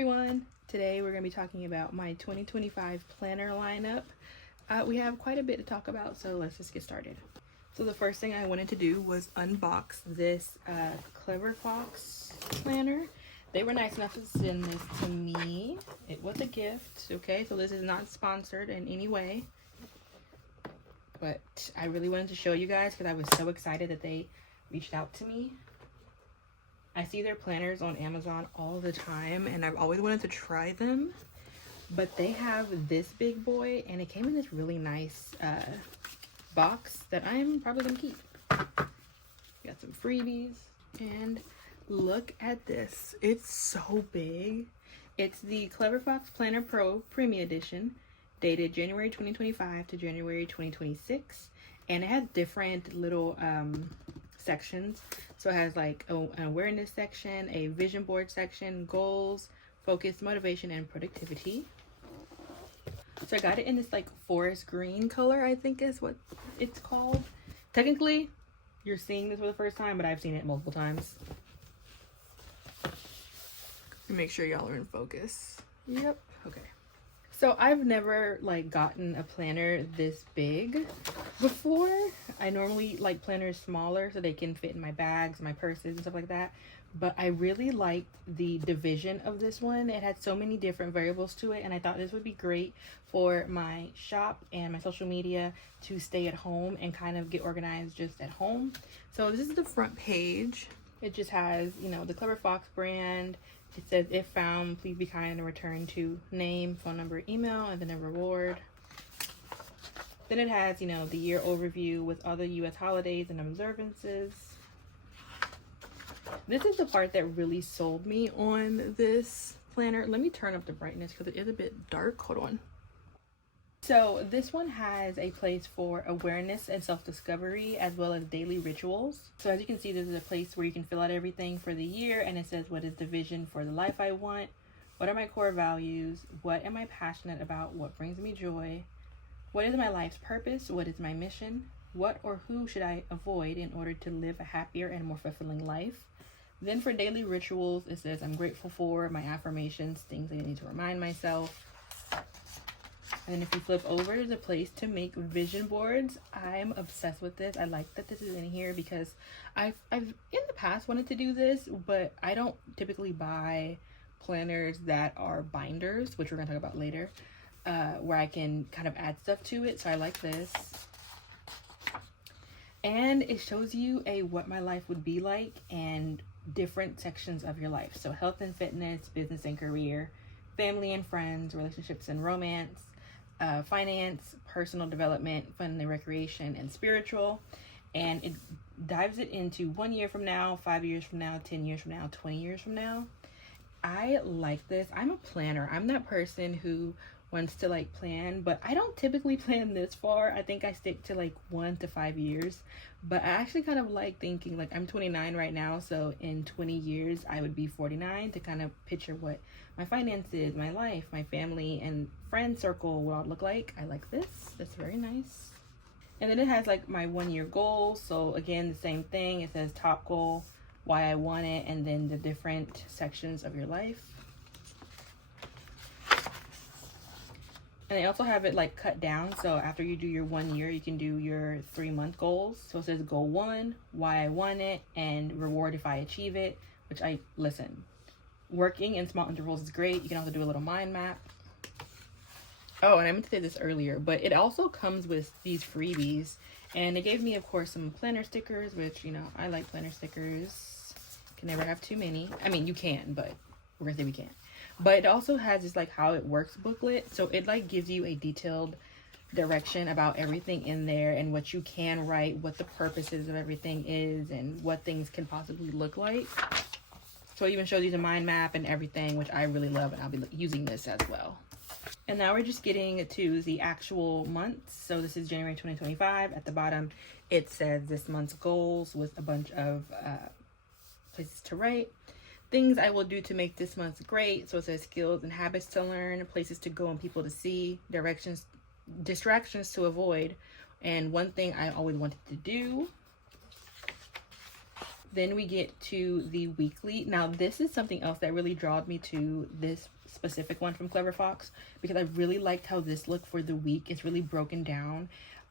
everyone! Today we're going to be talking about my 2025 planner lineup. We have quite a bit to talk about, so let's just get started. So the first thing I wanted to do was unbox this Cleverfox planner. They were nice enough to send this to me. It was a gift, okay? So this is not sponsored in any way. But I really wanted to show you guys because I was so excited that they reached out to me. I see their planners on Amazon all the time and I've always wanted to try them, but they have this big boy and it came in this really nice box that I'm probably gonna keep. Got some freebies and look at this. It's so big. It's the Cleverfox Planner Pro Premium Edition, dated January 2025 to January 2026, and it has different little sections. So it has like an awareness section, a vision board section, goals, focus, motivation, and productivity. So I got it in this like forest green color, I think is what it's called. Technically, you're seeing this for the first time, but I've seen it multiple times. Make sure y'all are in focus. Yep. Okay. So I've never like gotten a planner this big before. I normally like planners smaller so they can fit in my bags, my purses and stuff like that. But I really liked the division of this one. It had so many different variables to it and I thought this would be great for my shop and my social media to stay at home and kind of get organized just at home. So this is the front page. It just has, you know, the Cleverfox brand. It says, if found, please be kind and return to name, phone number, email, and then a reward. Then it has, you know, the year overview with other U.S. holidays and observances. This is the part that really sold me on this planner. Let me turn up the brightness because it is a bit dark. Hold on. So this one has a place for awareness and self-discovery as well as daily rituals. So as you can see, this is a place where you can fill out everything for the year, and it says, what is the vision for the life I want? What are my core values? What am I passionate about? What brings me joy? What is my life's purpose? What is my mission? What or who should I avoid in order to live a happier and more fulfilling life? Then for daily rituals, it says, I'm grateful for my affirmations, things I need to remind myself. And if you flip over, there's a place to make vision boards. I'm obsessed with this. I like that this is in here because I've in the past wanted to do this, but I don't typically buy planners that are binders, which we're gonna talk about later, where I can kind of add stuff to it. So I like this. And it shows you what my life would be like and different sections of your life. So health and fitness, business and career, family and friends, relationships and romance, finance, personal development, fun and recreation, and spiritual. And it dives it into 1 year from now, 5 years from now, 10 years from now, 20 years from now. I like this. I'm a planner. I'm that person who wants to like plan, but I don't typically plan this far. I think I stick to like 1 to 5 years, but I actually kind of like thinking, like, I'm 29 right now, so in 20 years I would be 49, to kind of picture what my finances, my life, my family and friend circle will look like. I like this. That's very nice. And then it has like my 1 year goal. So again, the same thing. It says top goal, why I want it, and then the different sections of your life. And they also have it like cut down. So after you do your 1 year, you can do your 3-month goals. So it says goal 1, why I want it, and reward if I achieve it, which listen, working in small intervals is great. You can also do a little mind map. Oh, and I meant to say this earlier, but it also comes with these freebies. And they gave me, of course, some planner stickers, which, you know, I like planner stickers. Can never have too many. I mean, you can, but we're gonna say we can't. But it also has this like how it works booklet. So it like gives you a detailed direction about everything in there and what you can write, what the purposes of everything is, and what things can possibly look like. So it even shows you the mind map and everything, which I really love, and I'll be using this as well. And now we're just getting to the actual months. So this is January 2025. At the bottom, it says this month's goals with a bunch of places to write. Things I will do to make this month great. So it says skills and habits to learn, places to go and people to see, distractions to avoid, and one thing I always wanted to do. Then we get to the weekly. Now this is something else that really drawed me to this specific one from Cleverfox, because I really liked how this looked for the week. It's really broken down.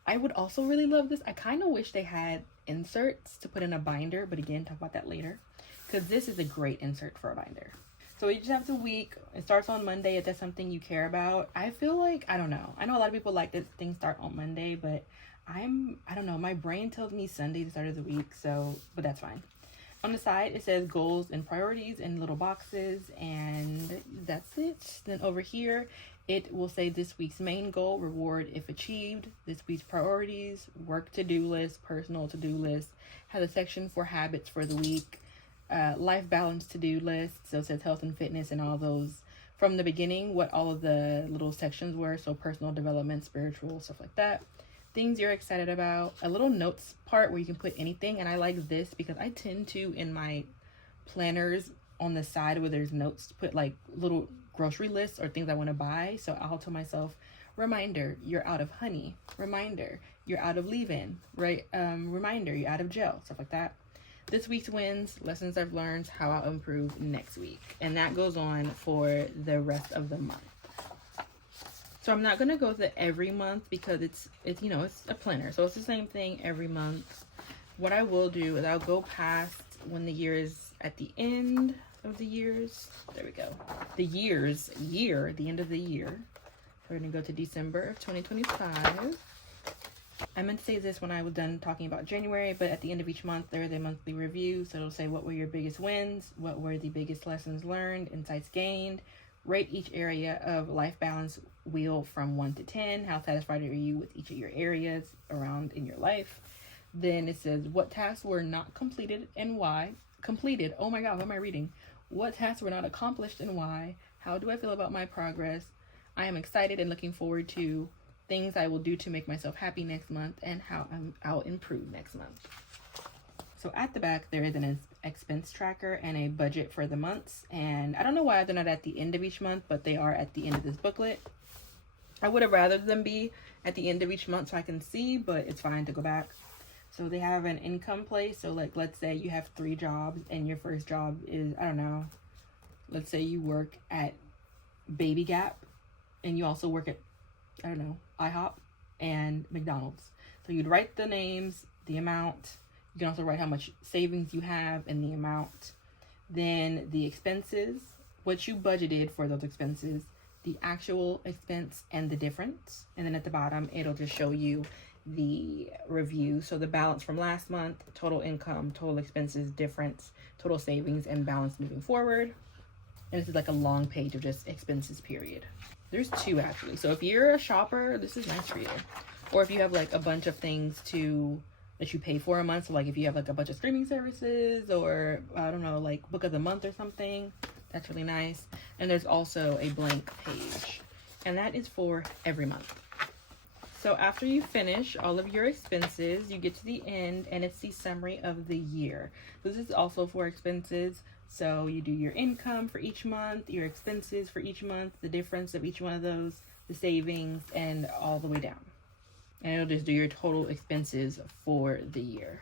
I would also really love this. I kind of wish they had inserts to put in a binder, but again, talk about that later, because this is a great insert for a binder. So we just have the week. It starts on Monday if that's something you care about. I feel like, I don't know. I know a lot of people like that things start on Monday, but I don't know. My brain tells me Sunday the start of the week, so, but that's fine. On the side, it says goals and priorities in little boxes, and that's it. Then over here, it will say this week's main goal, reward if achieved, this week's priorities, work to-do list, personal to-do list, has a section for habits for the week, life balance to-do list, so it says health and fitness and all those from the beginning, what all of the little sections were, so personal development, spiritual, stuff like that. Things you're excited about, a little notes part where you can put anything, and I like this because I tend to, in my planners on the side where there's notes, put like little grocery lists or things I want to buy. So I'll tell myself, reminder, you're out of honey, reminder, you're out of leave-in, right? Reminder, you're out of gel, stuff like that. This week's wins, lessons I've learned, how I'll improve next week, and that goes on for the rest of the month. So I'm not going to go through every month because it's you know, it's a planner, so it's the same thing every month. What I will do is I'll go past when the year is at the end of the years. There we go. The end of the year. We're going to go to December of 2025. I meant to say this when I was done talking about January, but at the end of each month, there is a monthly review. So it'll say, what were your biggest wins? What were the biggest lessons learned, insights gained? Rate each area of life balance wheel from 1 to 10. How satisfied are you with each of your areas around in your life? Then it says, what tasks were not completed and why? Completed. Oh my God, what am I reading? What tasks were not accomplished and why? How do I feel about my progress? I am excited and looking forward to things I will do to make myself happy next month and how I'll improve next month. So at the back, there is an expense tracker and a budget for the months. And I don't know why they're not at the end of each month, but they are at the end of this booklet. I would have rather them be at the end of each month so I can see, but it's fine to go back. So they have an income place. So like, let's say you have 3 jobs and your first job is, I don't know, let's say you work at Baby Gap and you also work at, I don't know, IHOP and McDonald's. So you'd write the names, the amount. You can also write how much savings you have and the amount. Then the expenses, what you budgeted for those expenses, the actual expense and the difference. And then at the bottom, it'll just show you the review. So the balance from last month, total income, total expenses, difference, total savings, and balance moving forward. And this is like a long page of just expenses, period. There's 2 actually. So if you're a shopper, this is nice for you. Or if you have like a bunch of things that you pay for a month. So like if you have like a bunch of streaming services or I don't know, like book of the month or something, that's really nice. And there's also a blank page, and that is for every month. So after you finish all of your expenses, you get to the end and it's the summary of the year. This is also for expenses. So you do your income for each month, your expenses for each month, the difference of each one of those, the savings, and all the way down. And it'll just do your total expenses for the year.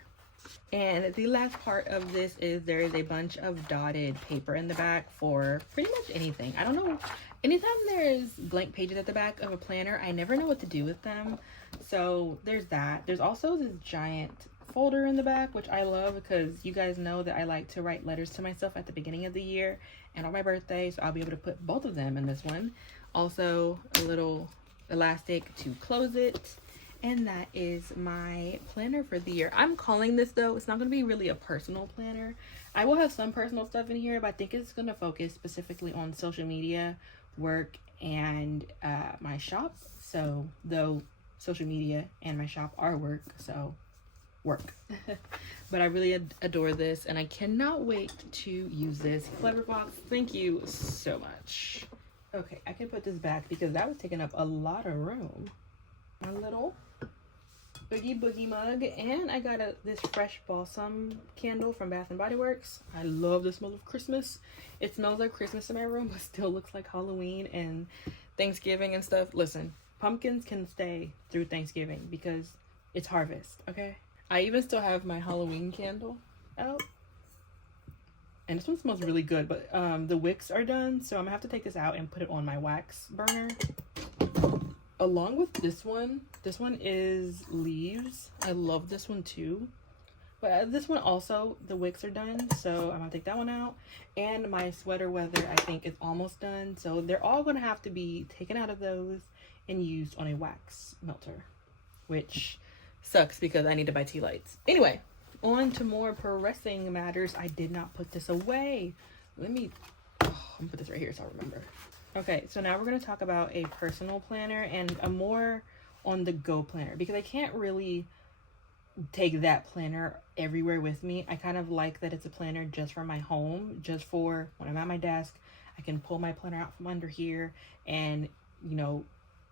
And the last part of this is there is a bunch of dotted paper in the back for pretty much anything. I don't know. Anytime there's blank pages at the back of a planner, I never know what to do with them. So there's that. There's also this giant folder in the back, which I love because you guys know that I like to write letters to myself at the beginning of the year and on my birthday. So I'll be able to put both of them in this one. Also a little elastic to close it. And that is my planner for the year. I'm calling this, though, it's not going to be really a personal planner. I will have some personal stuff in here, but I think it's going to focus specifically on social media, work, and my shop. So, though social media and my shop are work, so work. But I really adore this, and I cannot wait to use this. Cleverfox, thank you so much. Okay, I can put this back because that was taking up a lot of room. My little boogie mug, and I got this fresh balsam candle from Bath and Body Works. I love the smell of Christmas. It smells like Christmas in my room, but still looks like Halloween and Thanksgiving and stuff. Listen, pumpkins can stay through Thanksgiving because it's harvest, okay? I even still have my Halloween candle out. And this one smells really good, but the wicks are done, so I'm gonna have to take this out and put it on my wax burner. Along with this one is Leaves. I love this one too. But this one also, the wicks are done, so I'm gonna take that one out. And my Sweater Weather, I think, is almost done. So they're all gonna have to be taken out of those and used on a wax melter, which sucks because I need to buy tea lights. Anyway, on to more pressing matters. I did not put this away. I'm gonna put this right here so I'll remember. Okay, so now we're gonna talk about a personal planner and a more on the go planner, because I can't really take that planner everywhere with me. I kind of like that it's a planner just for my home, just for when I'm at my desk. I can pull my planner out from under here and, you know,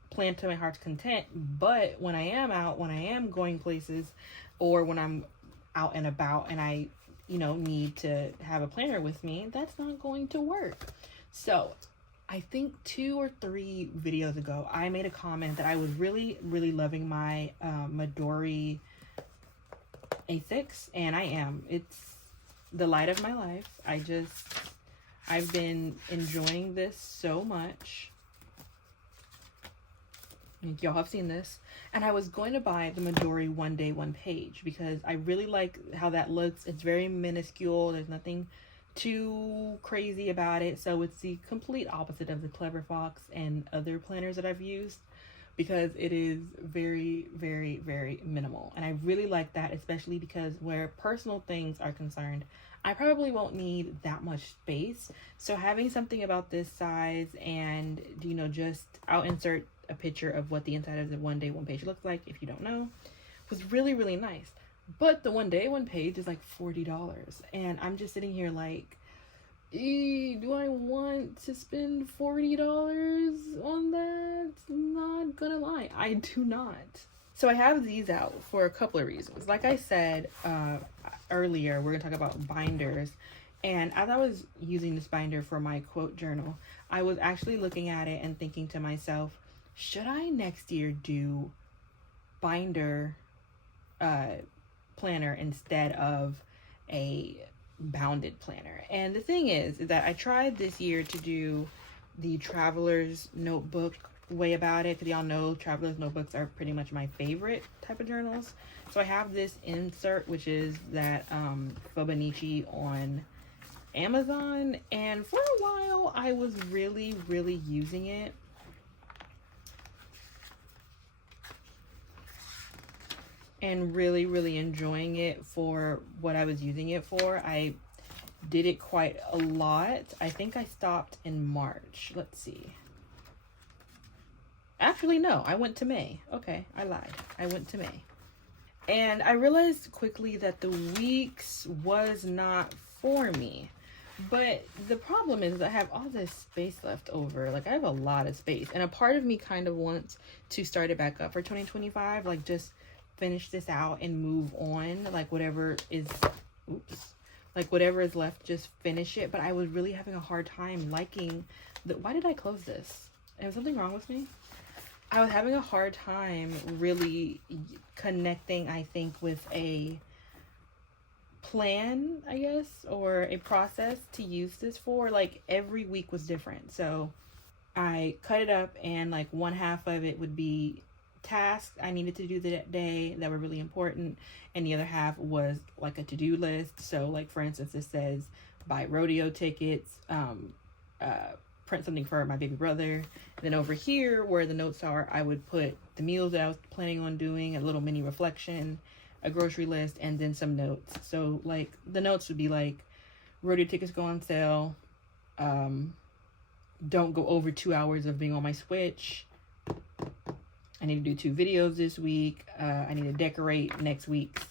plan to my heart's content. But when I am out, when I am going places, or when I'm out and about and I, you know, need to have a planner with me, that's not going to work. So I think 2 or 3 videos ago, I made a comment that I was really, really loving my Midori A6, and I am. It's the light of my life. I've been enjoying this so much. Y'all have seen this. And I was going to buy the Midori One Day One Page because I really like how that looks. It's very minuscule. There's nothing too crazy about it. So it's the complete opposite of the Cleverfox and other planners that I've used, because it is very, very, very minimal. And I really like that, especially because where personal things are concerned, I probably won't need that much space. So having something about this size and, you know, just, I'll insert a picture of what the inside of the One Day One Page looks like if you don't know, was really, really nice. But the One Day One Page is like $40, and I'm just sitting here like, do I want to spend $40 on that? Not gonna lie, I do not. So I have these out for a couple of reasons. Like I said earlier, we're gonna talk about binders. And as I was using this binder for my quote journal, I was actually looking at it and thinking to myself, should I next year do binder planner instead of a bounded planner? And the thing is that I tried this year to do the traveler's notebook way about it, because y'all know traveler's notebooks are pretty much my favorite type of journals. So I have this insert, which is that 𝚗𝚘𝚎 on Amazon, and for a while I was really, really using it. And really, really enjoying it for what I was using it for. I did it quite a lot. I think I stopped in March. Let's see. Actually, no, I went to May. Okay, I lied. I went to May. And I realized quickly that the weeks was not for me. But the problem is I have all this space left over. Like, I have a lot of space. And a part of me kind of wants to start it back up for 2025. Like, just finish this out and move on. Like, whatever is, like, whatever is left, just finish it. But I was really having a hard time liking the, why did I close this? Was something wrong with me? I was having a hard time really connecting, I think, with a plan, I guess, or a process to use this for. Like, every week was different. So I cut it up, and like one half of it would be tasks I needed to do that day that were really important, and the other half was like a to-do list. So like, for instance, it says buy rodeo tickets, print something for my baby brother. And then over here where the notes are, I would put the meals that I was planning on doing, a little mini reflection, a grocery list, and then some notes. So like, the notes would be like, rodeo tickets go on sale, don't go over 2 hours of being on my Switch, I need to do 2 videos this week, I need to decorate next week's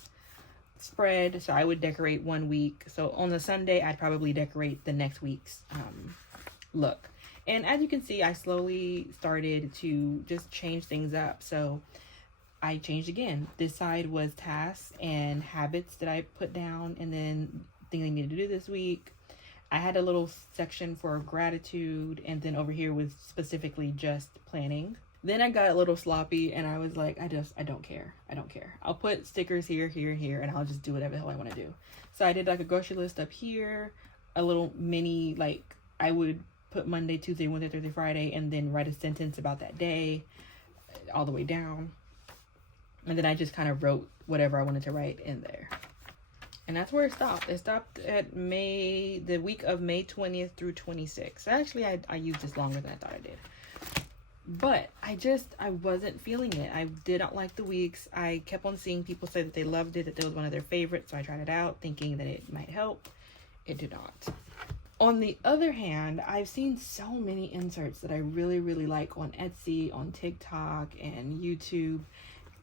spread. So I would decorate 1 week. So on the Sunday, I'd probably decorate the next week's look. And as you can see, I slowly started to just change things up. So I changed again. This side was tasks and habits that I put down, and then things I needed to do this week. I had a little section for gratitude, and then over here was specifically just planning. Then I got a little sloppy, and I was like, I don't care. I don't care. I'll put stickers here, here, here, and I'll just do whatever the hell I want to do. So I did like a grocery list up here, a little mini, like I would put Monday, Tuesday, Wednesday, Thursday, Friday, and then write a sentence about that day all the way down. And then I just kind of wrote whatever I wanted to write in there. And that's where it stopped. It stopped at the week of May 20th through 26th. Actually, I used this longer than I thought I did. But I wasn't feeling it. I didn't like the weeks. I kept on seeing people say that they loved it, that it was one of their favorites. So I tried it out thinking that it might help. It did not. On the other hand, I've seen so many inserts that I really, really like on Etsy, on TikTok, and YouTube,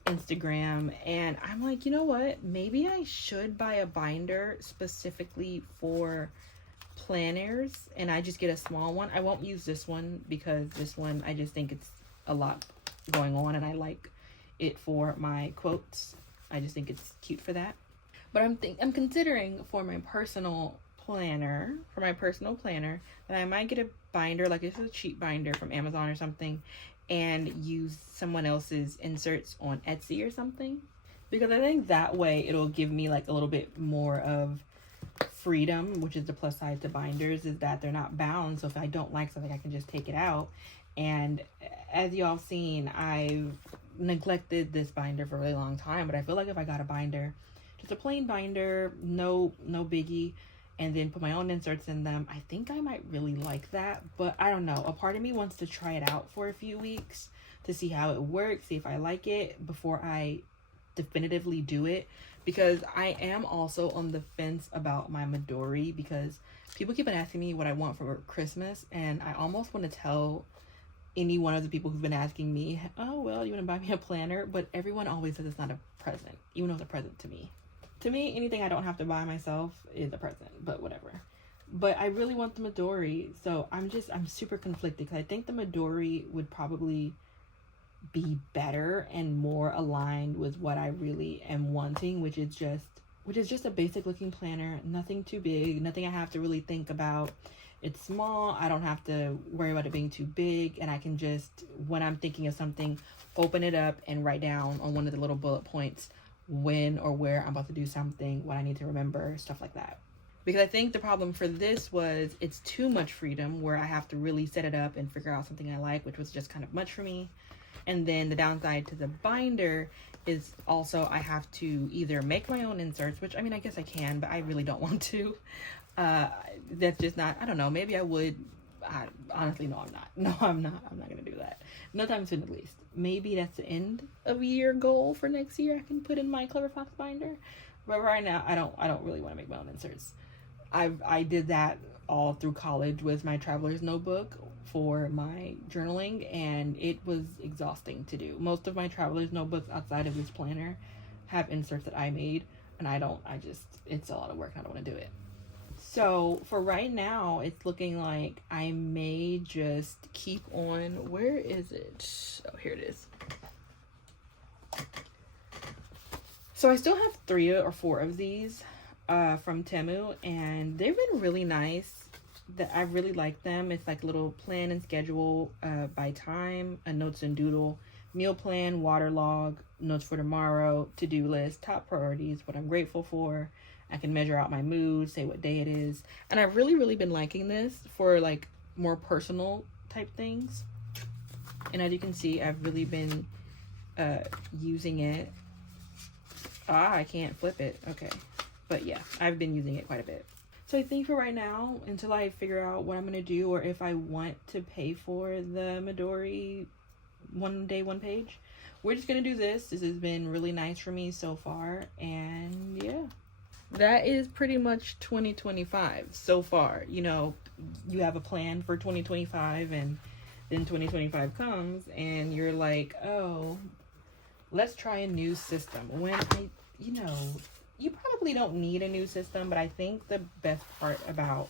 Instagram. And I'm like, you know what? Maybe I should buy a binder specifically for planners, and I just get a small one. I won't use this one because this one, I just think it's a lot going on, and I like it for my quotes. I just think it's cute for that. But I'm considering for my personal planner, that I might get a binder, like this is a cheap binder from Amazon or something, and use someone else's inserts on Etsy or something, because I think that way it'll give me like a little bit more of freedom, which is the plus side to binders, is that they're not bound. So if I don't like something, I can just take it out. And as y'all seen, I've neglected this binder for a really long time, but I feel like if I got a binder, just a plain binder, no biggie, and then put my own inserts in them, I think I might really like that. But I don't know, a part of me wants to try it out for a few weeks to see how it works, see if I like it before I definitively do it, because I am also on the fence about my Midori, because people keep on asking me what I want for Christmas, and I almost want to tell any one of the people who've been asking me, oh well, you want to buy me a planner? But everyone always says it's not a present, even though it's a present to me. To me, anything I don't have to buy myself is a present, but whatever. But I really want the Midori, so I'm super conflicted, because I think the Midori would probably be better and more aligned with what I really am wanting, which is just a basic looking planner, nothing too big, nothing I have to really think about. It's small, I don't have to worry about it being too big, and I can just, when I'm thinking of something, open it up and write down on one of the little bullet points when or where I'm about to do something, what I need to remember, stuff like that. Because I think the problem for this was it's too much freedom, where I have to really set it up and figure out something I like, which was just kind of much for me. And then the downside to the binder is also I have to either make my own inserts, which I mean, I guess I can, but I really don't want to. That's just not, I don't know, maybe I would. Honestly, no, I'm not. No, I'm not. I'm not going to do that. No time soon, at least. Maybe that's the end of year goal for next year. I can put in my Cleverfox binder. But right now, I don't really want to make my own inserts. I did that all through college with my traveler's notebook for my journaling, and it was exhausting to do. Most of my traveler's notebooks outside of this planner have inserts that I made, and it's a lot of work and I don't want to do it. So for right now, it's looking like I may just keep on. Where is it? Oh, here it is. So I still have 3 or 4 of these from Temu, and they've been really nice. I really like them. It's like a little plan and schedule by time, a notes and doodle, meal plan, water log, notes for tomorrow, to-do list, top priorities, what I'm grateful for. I can measure out my mood, say what day it is. And I've really, really been liking this for like more personal type things. And as you can see, I've really been using it. I can't flip it. Okay. But yeah, I've been using it quite a bit. So I think for right now, until I figure out what I'm going to do, or if I want to pay for the Midori one day, one page, we're just going to do this. This has been really nice for me so far. And yeah. That is pretty much 2025 so far. You know, you have a plan for 2025, and then 2025 comes and you're like, oh, let's try a new system. When you probably don't need a new system, but I think the best part about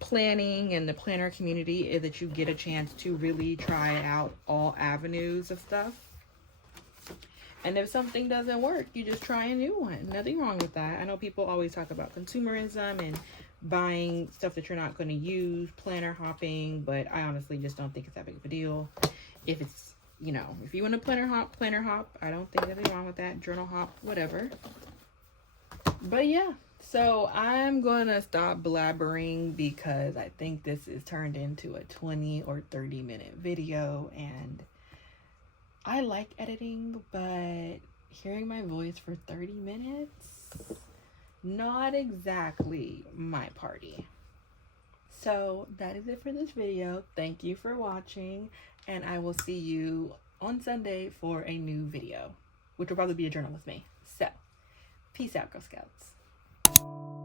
planning and the planner community is that you get a chance to really try out all avenues of stuff. And if something doesn't work, you just try a new one. Nothing wrong with that. I know people always talk about consumerism and buying stuff that you're not going to use, planner hopping, but I honestly just don't think it's that big of a deal. If it's, if you want to planner hop, I don't think there's anything wrong with that. Journal hop, whatever. But yeah, so I'm gonna stop blabbering because I think this is turned into a 20 or 30-minute video, and I like editing, but hearing my voice for 30 minutes, not exactly my party. So that is it for this video. Thank you for watching, and I will see you on Sunday for a new video, which will probably be a journal with me. So, peace out, Girl Scouts.